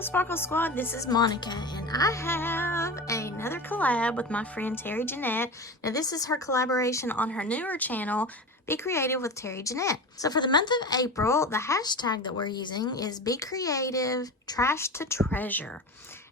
Sparkle Squad, this is Monica, and I have another collab with my friend Terry Jeanette. Now this is her collaboration on her newer channel, Be Creative with Terry Jeanette. So for the month of April, the hashtag that we're using is Be Creative Trash to Treasure.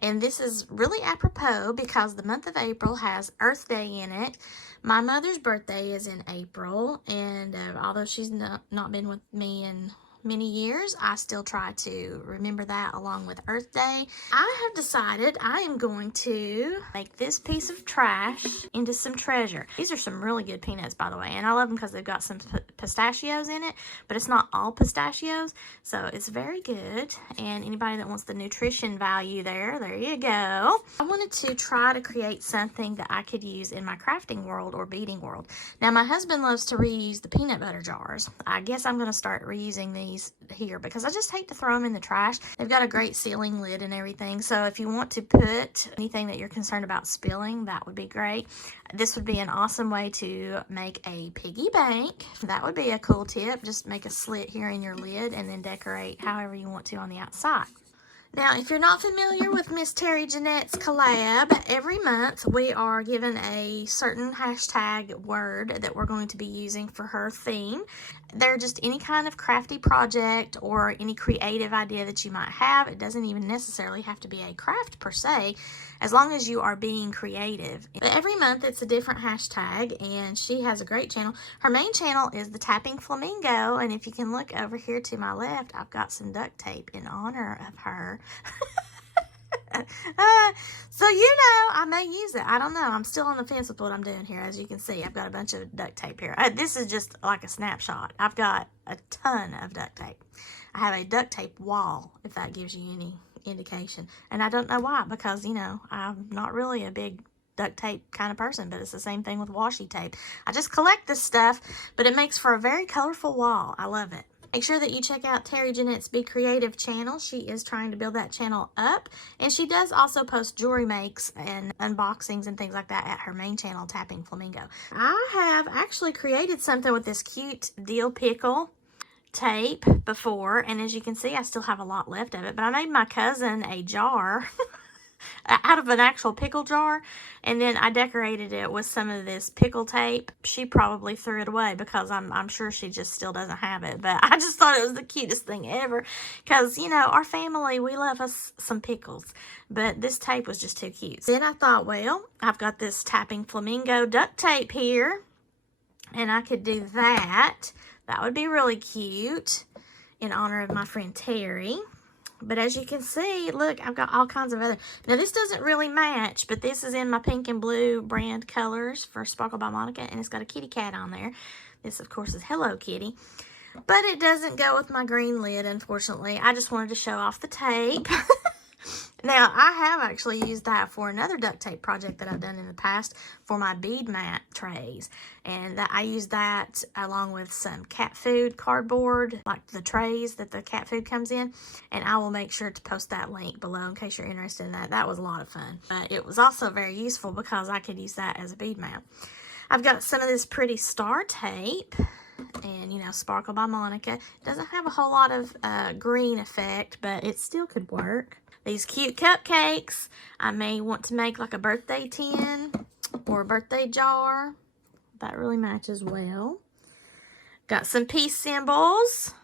And this is really apropos because the month of April has Earth Day in it. My mother's birthday is in April, and although she's not been with me in many years, I still try to remember that along with Earth Day. I have decided I am going to make this piece of trash into some treasure. These are some really good peanuts, by the way, and I love them because they've got some pistachios in it, but it's not all pistachios, so it's very good. And anybody that wants the nutrition value there you go. I wanted to try to create something that I could use in my crafting world or beading world. Now my husband loves to reuse the peanut butter jars. I guess I'm going to start reusing these here because I just hate to throw them in the trash. They've got a great sealing lid and everything, so if you want to put anything that you're concerned about spilling, that would be great. This would be an awesome way to make a piggy bank. That would be a cool tip. Just make a slit here in your lid and then decorate however you want to on the outside. Now, if you're not familiar with Miss Terry Jeanette's collab, every month we are given a certain hashtag word that we're going to be using for her theme. They're just any kind of crafty project or any creative idea that you might have. It doesn't even necessarily have to be a craft per se, as long as you are being creative. But every month it's a different hashtag, and she has a great channel. Her main channel is the Tapping Flamingo, and if you can look over here to my left, I've got some duct tape in honor of her. So I may use it. I don't know. I'm still on the fence with what I'm doing here. As you can see, I've got a bunch of duct tape here. This is just like a snapshot. I've got a ton of duct tape. I have a duct tape wall, if that gives you any indication. And I don't know why, because, I'm not really a big duct tape kind of person, but it's the same thing with washi tape. I just collect this stuff, but it makes for a very colorful wall. I love it. Make sure that you check out Terry Jeanette's Be Creative channel. She is trying to build that channel up, and she does also post jewelry makes and unboxings and things like that at her main channel, Tapping Flamingo. I have actually created something with this cute dill pickle tape before, and as you can see, I still have a lot left of it, but I made my cousin a jar out of an actual pickle jar, and then I decorated it with some of this pickle tape. She probably threw it away because I'm sure she just still doesn't have it, but I just thought it was the cutest thing ever because, our family, we love us some pickles, but this tape was just too cute. Then I thought, well, I've got this Tapping Flamingo duct tape here, and I could do that. That would be really cute in honor of my friend Terry. But as you can see, look, I've got all kinds of other. Now, this doesn't really match, but this is in my pink and blue brand colors for Sparkle by Monica, and it's got a kitty cat on there. This, of course, is Hello Kitty. But it doesn't go with my green lid, unfortunately. I just wanted to show off the tape. Now, I have actually used that for another duct tape project that I've done in the past for my bead mat trays. And I used that along with some cat food cardboard, like the trays that the cat food comes in. And I will make sure to post that link below in case you're interested in that. That was a lot of fun. It was also very useful because I could use that as a bead mat. I've got some of this pretty star tape. And, Sparkle by Monica. It doesn't have a whole lot of green effect, but it still could work. These cute cupcakes. I may want to make like a birthday tin or a birthday jar. That really matches well. Got some peace symbols.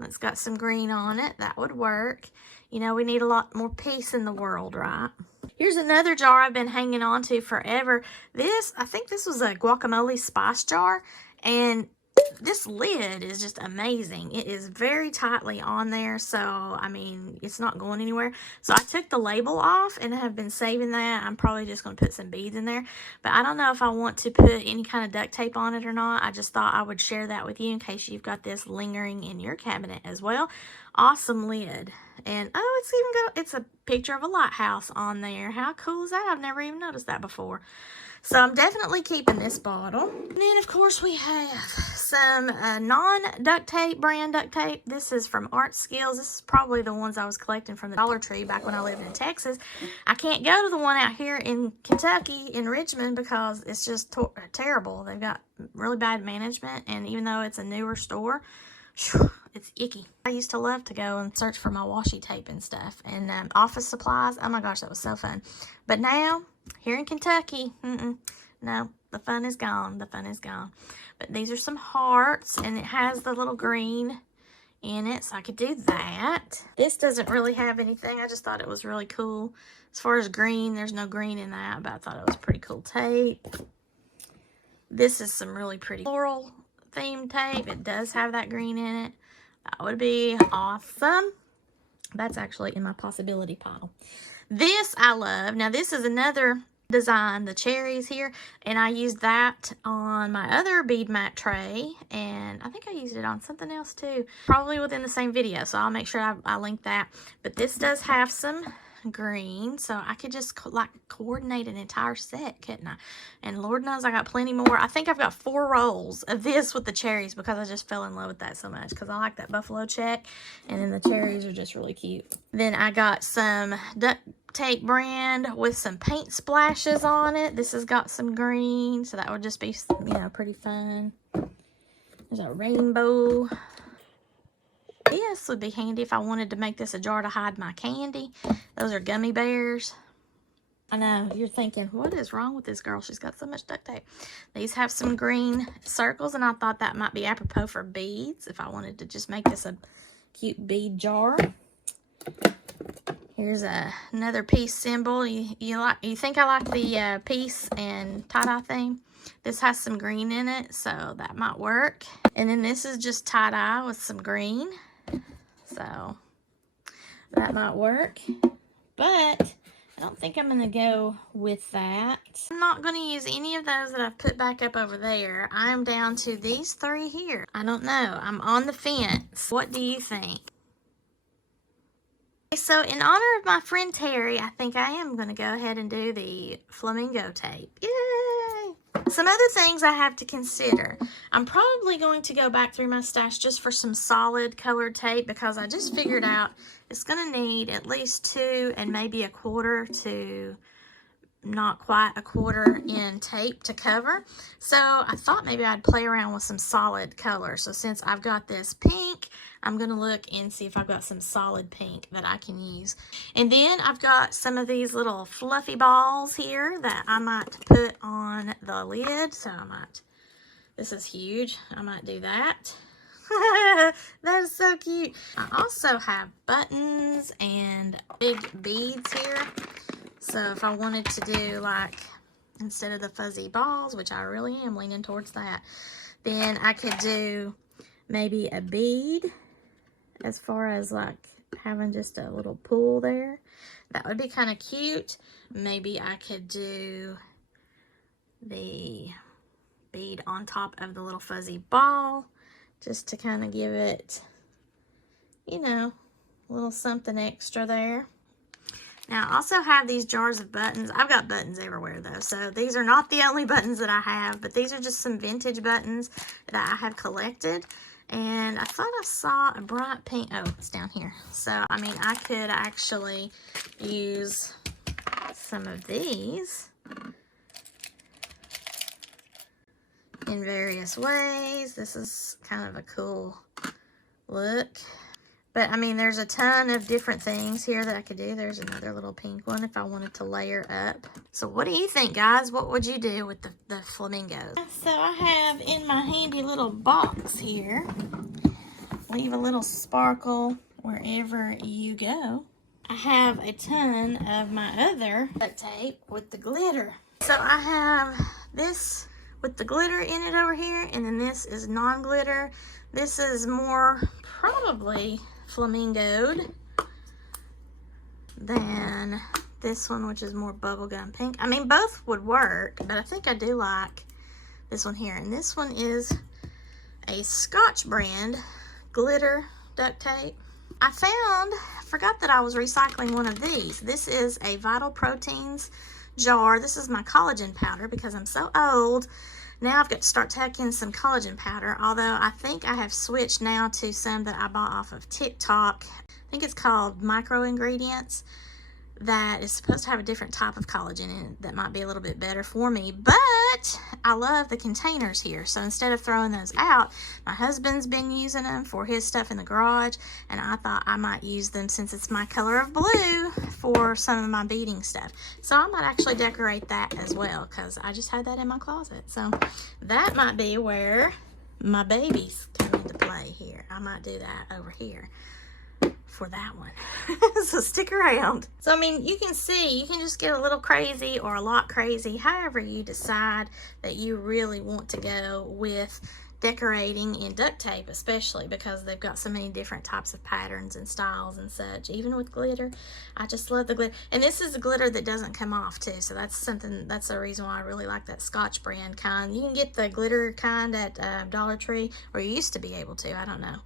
That's got some green on it. That would work. We need a lot more peace in the world, right? Here's another jar I've been hanging on to forever. I think this was a guacamole spice jar. And this lid is just amazing. It is very tightly on there, so it's not going anywhere. So I took the label off and have been saving that. I'm probably just going to put some beads in there, but I don't know if I want to put any kind of duct tape on it or not. I just thought I would share that with you in case you've got this lingering in your cabinet as well. Awesome lid. And it's a picture of a lighthouse on there. How cool is that? I've never even noticed that before. So I'm definitely keeping this bottle. And then, of course, we have some non-duct tape brand duct tape. This is from Art Skills. This is probably the ones I was collecting from the Dollar Tree back when I lived in Texas. I can't go to the one out here in Kentucky, in Richmond, because it's just terrible. They've got really bad management, and even though it's a newer store, It's icky. I used to love to go and search for my washi tape and stuff. And office supplies. Oh my gosh, that was so fun. But now, here in Kentucky, no, the fun is gone. The fun is gone. But these are some hearts, and it has the little green in it, so I could do that. This doesn't really have anything. I just thought it was really cool. As far as green, there's no green in that, but I thought it was pretty cool tape. This is some really pretty floral themed tape. It does have that green in it. That would be awesome. That's actually in my possibility pile. This I love. Now this is another design, the cherries here, and I used that on my other bead mat tray, and I think I used it on something else too, probably within the same video, so I'll make sure I link that. But this does have some green, so I could just like coordinate an entire set, couldn't I? And Lord knows I got plenty more. I think I've got 4 rolls of this with the cherries because I just fell in love with that so much, because I like that buffalo check, and then the cherries are just really cute. Then I got some Duct Tape brand with some paint splashes on it. This has got some green, so that would just be, you know, pretty fun. There's a rainbow. This would be handy if I wanted to make this a jar to hide my candy. Those are gummy bears. I know, you're thinking, what is wrong with this girl? She's got so much duct tape. These have some green circles, and I thought that might be apropos for beads if I wanted to just make this a cute bead jar. Here's another peace symbol. You think I like the peace and tie-dye theme? This has some green in it, so that might work. And then this is just tie-dye with some green, so that might work. But I don't think I'm going to go with that. I'm not going to use any of those that I've put back up over there. I'm down to these 3 here. I don't know. I'm on the fence. What do you think? So in honor of my friend Terry, I think I am going to go ahead and do the Flamingo tape. Yay! Some other things I have to consider. I'm probably going to go back through my stash just for some solid colored tape, because I just figured out it's going to need at least 2 and maybe 1/4 to not quite 1/4 in tape to cover. So I thought maybe I'd play around with some solid colors. So since I've got this pink, I'm going to look and see if I've got some solid pink that I can use. And then I've got some of these little fluffy balls here that I might put on the lid. So I might, this is huge, I might do that. That is so cute. I also have buttons and big beads here. So if I wanted to do, like, instead of the fuzzy balls, which I really am leaning towards that, then I could do maybe a bead, as far as like having just a little pool there. That would be kind of cute. Maybe I could do the bead on top of the little fuzzy ball, just to kind of give it, you know, a little something extra there. Now, I also have these jars of buttons. I've got buttons everywhere, though, so these are not the only buttons that I have, but these are just some vintage buttons that I have collected. And I thought I saw a bright pink. Oh, it's down here. So, I mean, I could actually use some of these in various ways. This is kind of a cool look. But, I mean, there's a ton of different things here that I could do. There's another little pink one if I wanted to layer up. So, what do you think, guys? What would you do with the flamingos? So, I have in my handy little box here, leave a little sparkle wherever you go. I have a ton of my other duct tape with the glitter. So, I have this with the glitter in it over here, and then this is non-glitter. This is more probably flamingoed than this one, which is more bubblegum pink. I mean, both would work, but I think I do like this one here. And this one is a Scotch brand glitter duct tape. I forgot that I was recycling one of these. This is a Vital Proteins jar. This is my collagen powder because I'm so old. Now I've got to start taking some collagen powder, although I think I have switched now to some that I bought off of TikTok. I think it's called Micro Ingredients, that is supposed to have a different type of collagen in it that might be a little bit better for me. But But I love the containers here. So instead of throwing those out, my husband's been using them for his stuff in the garage. And I thought I might use them, since it's my color of blue, for some of my beading stuff. So I might actually decorate that as well, because I just had that in my closet. So that might be where my babies come into play here. I might do that over here for that one. So stick around. So I mean, you can see, you can just get a little crazy or a lot crazy, however you decide that you really want to go with decorating in duct tape, especially because they've got so many different types of patterns and styles and such. Even with glitter, I just love the glitter. And this is a glitter that doesn't come off too, so that's something, that's the reason why I really like that Scotch brand kind. You can get the glitter kind at Dollar Tree, or you used to be able to, I don't know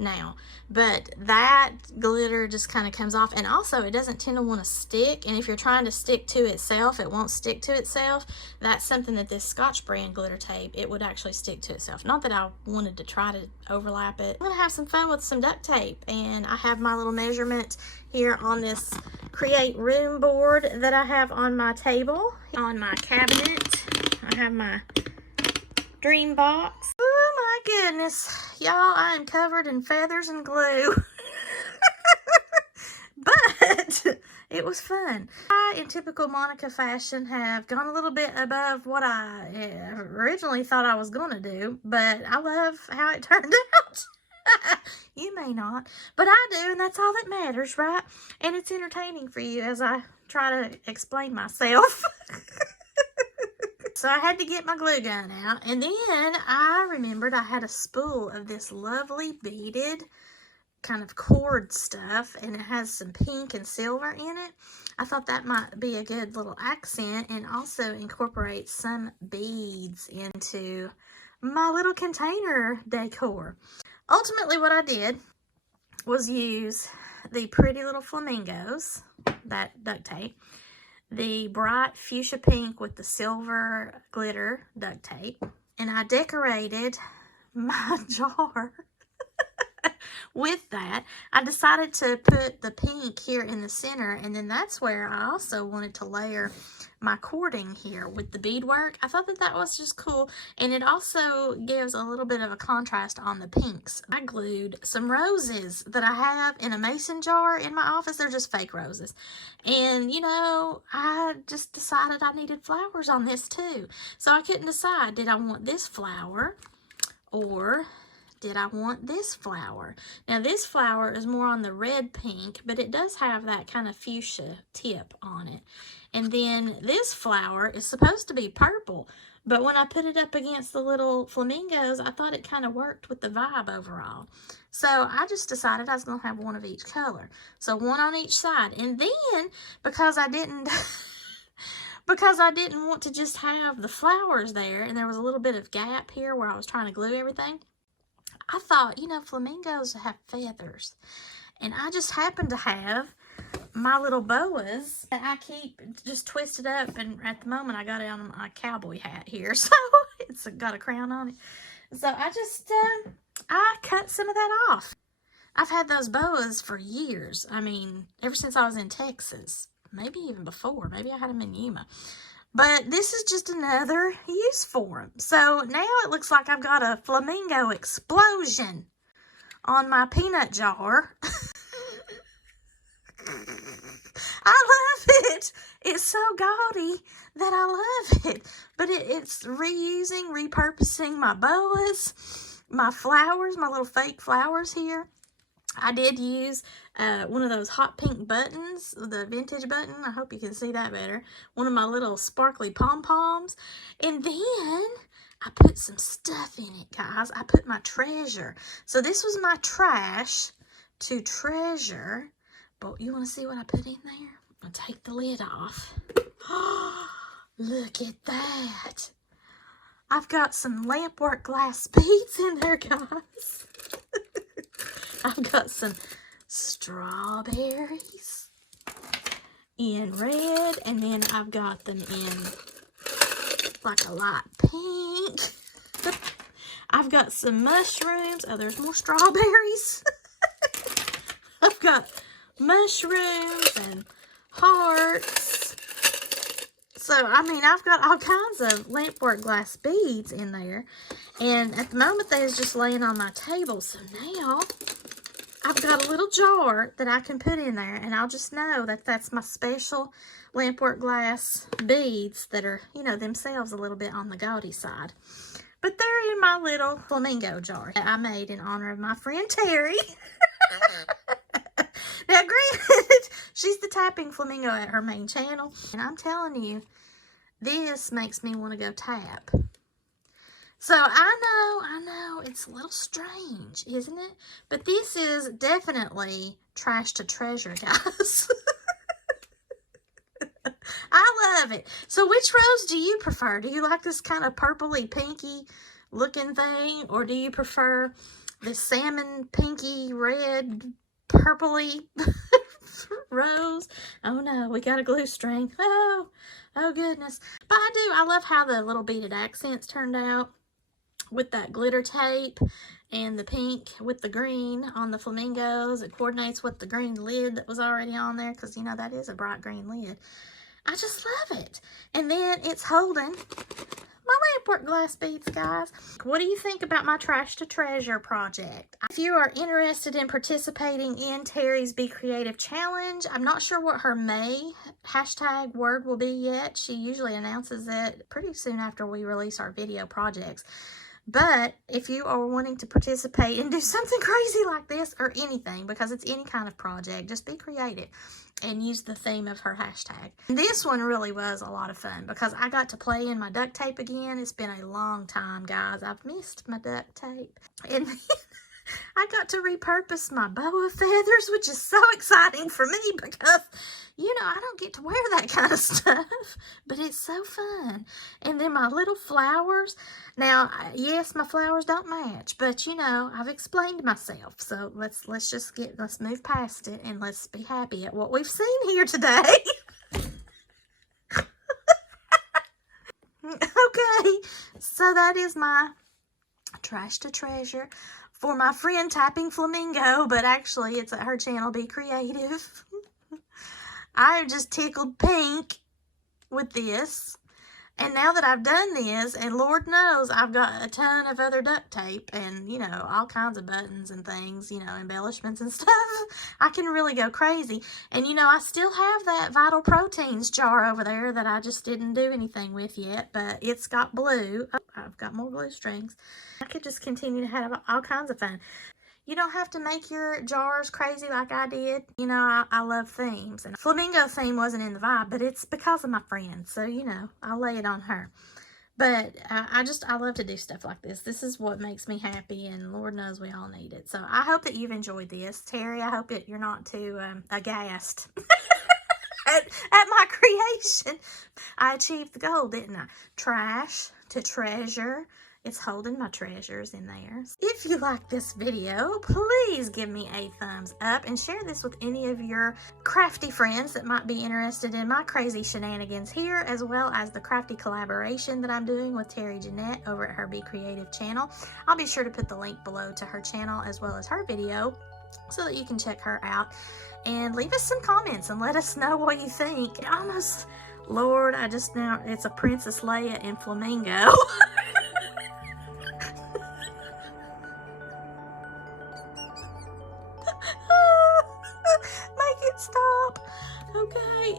now, but that glitter just kind of comes off. And also, it doesn't tend to want to stick, and if you're trying to stick to itself, it won't stick to itself. That's something that this Scotch brand glitter tape, it would actually stick to itself. Not that I wanted to try to overlap it. I'm gonna have some fun with some duct tape, and I have my little measurement here on this create room board that I have on my table. On my cabinet, I have my dream box. Oh my goodness, y'all, I am covered in feathers and glue. But it was fun. I, in typical Monica fashion, have gone a little bit above what I originally thought I was going to do, but I love how it turned out. You may not, but I do, and that's all that matters, right? And it's entertaining for you as I try to explain myself. So I had to get my glue gun out, and then I remembered I had a spool of this lovely beaded kind of cord stuff, and it has some pink and silver in it. I thought that might be a good little accent, and also incorporate some beads into my little container decor. Ultimately, what I did was use the pretty little flamingos, that duct tape, the bright fuchsia pink with the silver glitter duct tape, and I decorated my jar with that. I decided to put the pink here in the center, and then that's where I also wanted to layer my cording here with the beadwork. I thought that that was just cool, and it also gives a little bit of a contrast on the pinks. I glued some roses that I have in a mason jar in my office. They're just fake roses, and you know, I just decided I needed flowers on this too, so I couldn't decide, did I want this flower or did I want this flower? Now this flower is more on the red pink, but it does have that kind of fuchsia tip on it. And then this flower is supposed to be purple, but when I put it up against the little flamingos, I thought it kind of worked with the vibe overall. So I just decided I was going to have one of each color. So one on each side. And then, because I didn't want to just have the flowers there, and there was a little bit of gap here where I was trying to glue everything, I thought, you know, flamingos have feathers. And I just happen to have my little boas that I keep just twisted up, and at the moment I got it on my cowboy hat here, so it's got a crown on it. So I just I cut some of that off. I've had those boas for years. I mean, ever since I was in Texas, maybe even before. Maybe I had them in Yuma. But this is just another use for them. So now it looks like I've got a flamingo explosion on my peanut jar. I love it. It's so gaudy that I love it. But it's reusing, repurposing my boas, my flowers, my little fake flowers here. I did use one of those hot pink buttons, the vintage button. I hope you can see that better. One of my little sparkly pom-poms. And then I put some stuff in it, guys. I put my treasure. So this was my trash to treasure. But you want to see what I put in there? I'll take the lid off. Look at that. I've got some lampwork glass beads in there, guys. I've got some strawberries in red, and then I've got them in like a light pink. I've got some mushrooms. Oh, there's more strawberries. I've got mushrooms and hearts, So, I mean, I've got all kinds of lampwork glass beads in there. And at the moment, they was just laying on my table. So now, I've got a little jar that I can put in there. And I'll just know that that's my special lampwork glass beads that are, you know, themselves a little bit on the gaudy side. But they're in my little flamingo jar that I made in honor of my friend Terry. Now, granted, she's the tapping flamingo at her main channel. And I'm telling you, this makes me want to go tap. So, I know, it's a little strange, isn't it? But this is definitely trash to treasure, guys. I love it. So which rose do you prefer? Do you like this kind of purpley pinky looking thing? Or do you prefer this salmon pinky red purpley rose? Oh no, we got a glue string. Oh goodness. But I love how the little beaded accents turned out with that glitter tape and the pink with the green on the flamingos. It coordinates with the green lid that was already on there because, you know, that is a bright green lid. I just love it. And then it's holding my lampwork glass beads, guys. What do you think about my Trash to Treasure project? If you are interested in participating in Terry's Be Creative Challenge, I'm not sure what her May hashtag word will be yet. She usually announces it pretty soon after we release our video projects. But if you are wanting to participate and do something crazy like this or anything, because it's any kind of project, just be creative and use the theme of her hashtag. And this one really was a lot of fun because I got to play in my duct tape again. It's been a long time, guys. I've missed my duct tape. And then I got to repurpose my boa feathers, which is so exciting for me because, you know, I don't get to wear that kind of stuff, but it's so fun. And then my little flowers. Now, yes, my flowers don't match, but you know, I've explained myself. So let's move past it and let's be happy at what we've seen here today. Okay, so that is my Trash to Treasure for my friend Tapping Flamingo, but actually it's at her channel, Be Creative. I am just tickled pink with this. And now that I've done this, and Lord knows I've got a ton of other duct tape and, you know, all kinds of buttons and things, you know, embellishments and stuff, I can really go crazy. And, you know, I still have that Vital Proteins jar over there that I just didn't do anything with yet, but it's got blue. Oh, I've got more glue strings. I could just continue to have all kinds of fun. You don't have to make your jars crazy like I did. You know, I love themes. And Flamingo theme wasn't in the vibe, but it's because of my friend. So, you know, I'll lay it on her. But I love to do stuff like this. This is what makes me happy, and Lord knows we all need it. So I hope that you've enjoyed this. Terry, I hope that you're not too aghast at my creation. I achieved the goal, didn't I? Trash to treasure. It's holding my treasures in there. If you like this video, please give me a thumbs up and share this with any of your crafty friends that might be interested in my crazy shenanigans here, as well as the crafty collaboration that I'm doing with Terry Jeanette over at her Be Creative channel. I'll be sure to put the link below to her channel as well as her video so that you can check her out. And leave us some comments and let us know what you think. Almost, Lord, it's a Princess Leia and Flamingo. Stop. Okay.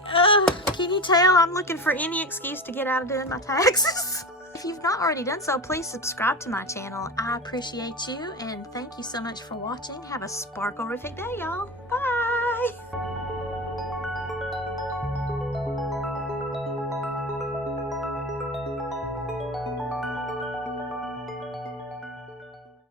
Can you tell I'm looking for any excuse to get out of doing my taxes? If you've not already done so, please subscribe to my channel. I appreciate you, and thank you so much for watching. Have a sparkle-rific day, y'all. Bye.